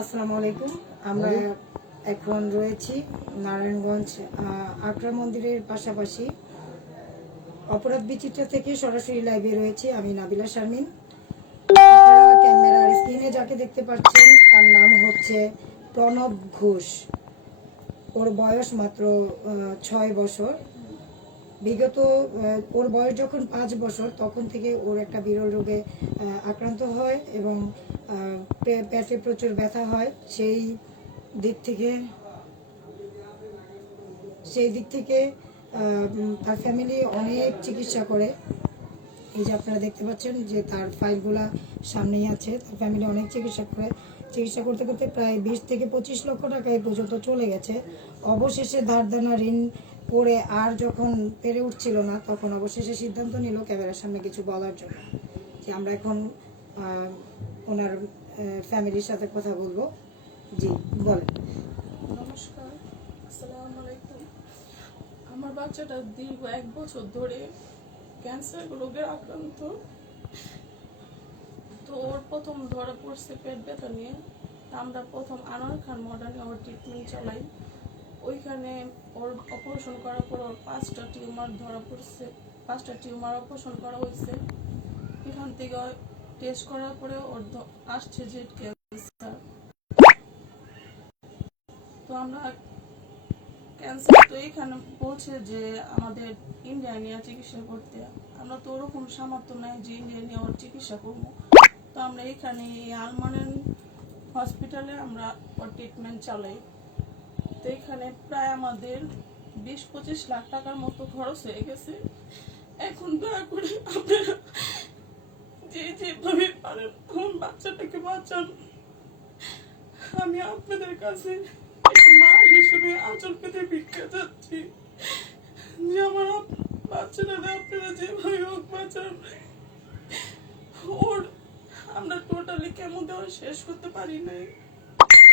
আসসালামু আলাইকুম। আমরা এখন রয়েছি নারায়ণগঞ্জ আকরা মন্দিরের পাশাপাশি অপরাধ বিচিত্র থেকে সরাসরি লাইভে রয়েছে আমি নাবিলা শারমিন। আপনারা ক্যামেরার স্ক্রিনে যাকে দেখতে পাচ্ছেন তার নাম হচ্ছে প্রণব ঘোষ। ওর বয়স মাত্র 6 বছর। বিগত ওর বয়স যখন 5 বছর তখন থেকে ওর একটা বিরল রোগে আক্রান্ত হয় এবং পেটে প্রচুর ব্যথা হয়। সেই দিক থেকে তার ফ্যামিলি অনেক চিকিৎসা করে। এই যে আপনারা দেখতে পাচ্ছেন যে তার ফাইলগুলা সামনেই আছে। তার ফ্যামিলি অনেক চিকিৎসা করতে করতে প্রায় 20 থেকে 25 লক্ষ টাকা এই পর্যন্ত চলে গেছে। অবশেষে ধারদানা ঋণ করে আর যখন পেরে উঠছিল না তখন অবশেষে সিদ্ধান্ত নিল ক্যামেরার সামনে কিছু বলার জন্য। যে আমরা এখন ওনার ফ্যামিলির সাথে কথা বলবো। জি বলেন। নমস্কার, আসসালামু আলাইকুম। আমার বাচ্চাটা দীর্ঘ 1 বছর ধরে ক্যান্সার রোগের আক্রান্ত। তো ওর প্রথম ধরা পড়ছে পেট ব্যথা নিয়ে। আমরা প্রথম আনোয়ার খান মডার্নে ওর ট্রিটমেন্ট চালাই। ওইখানে ওর অপারেশন করার পর ওর 5টা টিউমার ধরা পড়ছে। 5টা টিউমার অপারেশন করা হয়েছে। এখান থেকে টেস্ট করার পরে ওর আসছে যে ক্যান্সার। তো আমরা ক্যান্সার তো এখানে বলছে যে আমাদের ইন্ডিয়ায় নিয়ে চিকিৎসা করতে। আমরা তো ওরকম সামর্থ্য নাই যে ইন্ডিয়া নিয়ে ওর চিকিৎসা করবো। তো আমরা এখানে আলমানেন হসপিটালে আমরা ওর ট্রিটমেন্ট চালাই। তো এখানে প্রায় আমাদের 20-25 লাখ টাকার মতো খরচ হয়ে গেছে। এখন দয়া করে আপনারা যেভাবে পারেন আমার বাচ্চাটাকে বাঁচান। আমি আপনাদের কাছে মা হিসেবে আঁচল পেতে ভিক্ষা চাচ্ছি যে আমার বাচ্চাটা আপনারা যেভাবে হোক বাঁচান। ওর আমরা টোটালি কেমো দেওয়া শেষ করতে পারি নাই।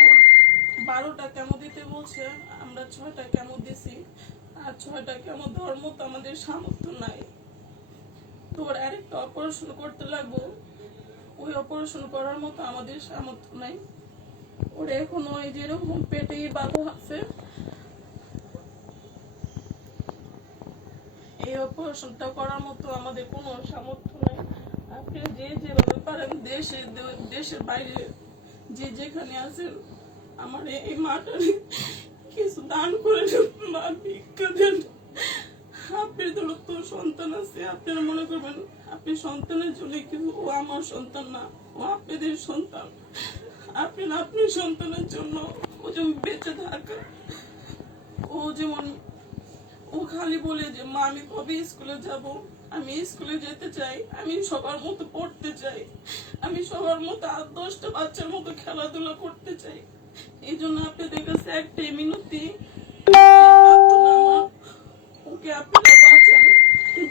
ওর 12টা কেমো দিতে বলছে, আমরা 6টা কেমো দিছি। আর 6টা কেমো দেওয়ার মতো আমাদের সামর্থ্য নাই। তো ওর আরেকটা অপারেশন করতে লাগবো। ওই অপারেশন করার মতো আমাদের সামর্থ্য নাই। ওর এখনো এই যেরকম পেটে বাধা আছে, এই অপারেশনটা করার মতো আমাদের কোনো সামর্থ্য নেই। আপনি যেভাবে পারেন দেশের বাইরে যেখানে আছেন আমার এই মাটার কিছু দান করে মা ভিক্ষা দেন। আপনার তো সন্তান আছে, আপনারা মনে করবেন আপনি সন্তানের জন্য কিন্তু ও আমার সন্তান না, ও আপনাদের সন্তান। আপনার সন্তানের জন্য ও যেমন বেঁচে থাকা, ও খালি বলে যে মা আমি কবে স্কুলে যাব, আমি স্কুলে যেতে চাই, আমি সবার মতো পড়তে চাই, আমি সবার মতো 8-10টা বাচ্চার মতো খেলাধুলা করতে চাই। এই জন্য আপনাদের কাছে একটাই মিনতি, ওকে আপনারা বাঁচান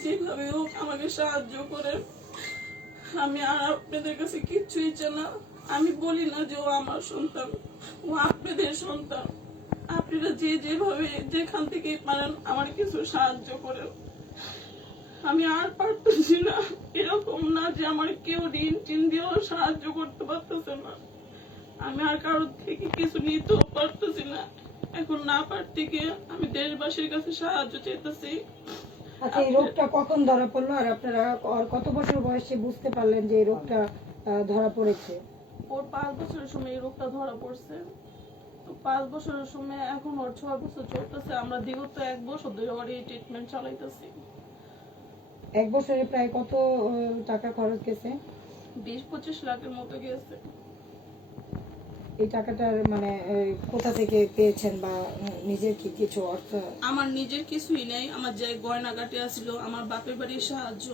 যেভাবে হোক, আমাকে সাহায্য করেন। আমি আর আপনাদের কাছে কিচ্ছুই চাই না। আমি বলি না যে ও আমার সন্তান, ও আপনাদের সন্তান। আপনারা যেভাবে যেখান থেকে পারেন আমার কিছু সাহায্য করেন। আমি আর পারতেছি না। এরকম না যে আমার কেউ ঋণ দিয়েও সাহায্য করতে পারতেছে না। আমি আর কারোর থেকে কিছু নিতেও পারতেছি না। এখন না পারতে গিয়ে আমি দেশবাসীর কাছে সাহায্য চাইতেছি। আচ্ছা, এই রোগটা কখন ধরা পড়লো আর আপনারা কত বছর বয়সে বুঝতে পারলেন যে এই রোগটা ধরা পড়েছে? ওর 5 বছরের সময় এই রোগটা ধরা পড়ছে। তো 5 বছরের সময় এখন ওর 6 বছর চলতেছে। আমরা বিগত 1 বছর ধরে ওর এই ট্রিটমেন্ট চালাইতেছি। 1 বছরে প্রায় কত টাকা খরচ গেছে? 20-25 লাখের মতো গেছে। এই টাকাটার মানে কোথা থেকে পেয়েছেন বা নিজের কি কিছু অর্থ? আমার নিজের কিছুই নেই। আমার যে গয়নাগাটি আসছিল, আমার বাপের বাড়ির সাহায্য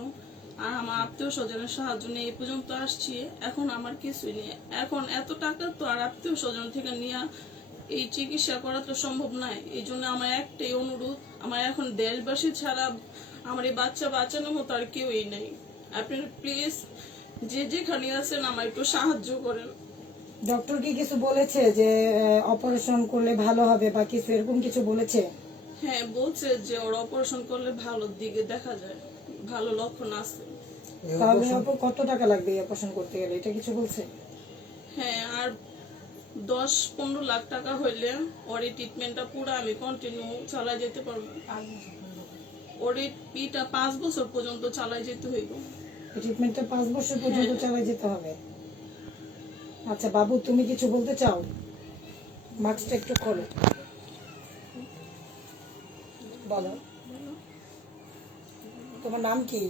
আর আমার আত্মীয় স্বজনের সাহায্য নিয়ে এই পর্যন্ত আসছি। এখন আমার কিছুই নেই। এখন এত টাকা তো আর আত্মীয় স্বজন থেকে নিয়ে এই চিকিৎসা করা তো সম্ভব নয়। এই জন্য আমার একটাই অনুরোধ, আমার এখন দেশবাসী ছাড়া আমার এই বাচ্চা বাঁচানোর মতো আর কেউই নেই। আপনারা প্লিজ যেখানে আছেন আমার একটু সাহায্য করেন। ডক্টর কি কিছু বলেছে যে অপারেশন করলে ভালো হবে বা কিছু এরকম কিছু বলেছে? হ্যাঁ, বলছে যে ওর অপারেশন করলে ভালো দিকে দেখা যায়, ভালো লক্ষণ আছে। তাহলে কত টাকা লাগবে অপারেশন করতে গেলে, এটা কিছু বলছে? হ্যাঁ, আর 10-15 লাখ টাকা হইলে ওর এই ট্রিটমেন্টটা পুরো আমি কন্টিনিউ চালাই যেতে পারবো। ওর এই পিটা 5 বছর পর্যন্ত চালাই যেতে হইব। ট্রিটমেন্টটা 5 বছর পর্যন্ত চালিয়ে যেতে হবে। আচ্ছা বাবু, তুমি কিছু বলতে চাও? মাস্কটা একটু খোলো, বলো। তোমার নাম কি?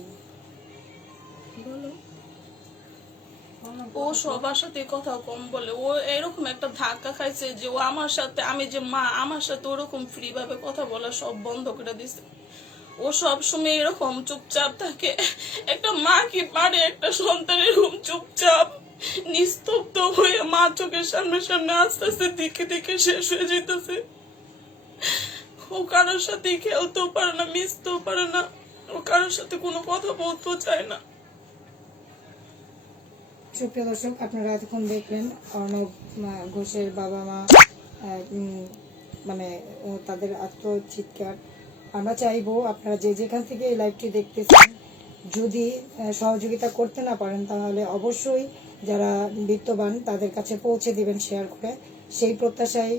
ও সবার সাথে কথা কম বলে। ও এরকম একটা ধাক্কা খাইছে যে ও আমার সাথে, আমি যে মা, আমার সাথে ওরকম ফ্রি ভাবে কথা বলা সব বন্ধ করে দিছে। ও সব সময় এরকম চুপচাপ থাকে। একটা মা কি পারে একটা সন্তান এরকম চুপচাপ নিস্তব্ধ হয়ে মা চোখের সামনে সামনে আস্তে আস্তে দিকে দিকে শেষ হয়ে যেতেছে। ও কারোর সাথে খেলতেও পারে না, মিশতেও পারে না, ও কারোর সাথে কোনো কথা বলতেও চায় না। সুপ্রিয় দর্শক, আপনারা এতক্ষণ দেখলেন অর্ণব ঘোষের বাবা মা মানে তাদের আত্মচিৎকার। আমরা চাইবো আপনারা যে যেখান থেকে এই লাইভটি দেখতেছেন, যদি সহযোগিতা করতে না পারেন তাহলে অবশ্যই যারা বিত্তবান তাদের কাছে পৌঁছে দিবেন শেয়ার করে। সেই প্রত্যাশায়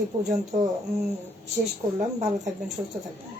এই পর্যন্ত শেষ করলাম। ভালো থাকবেন, সুস্থ থাকবেন।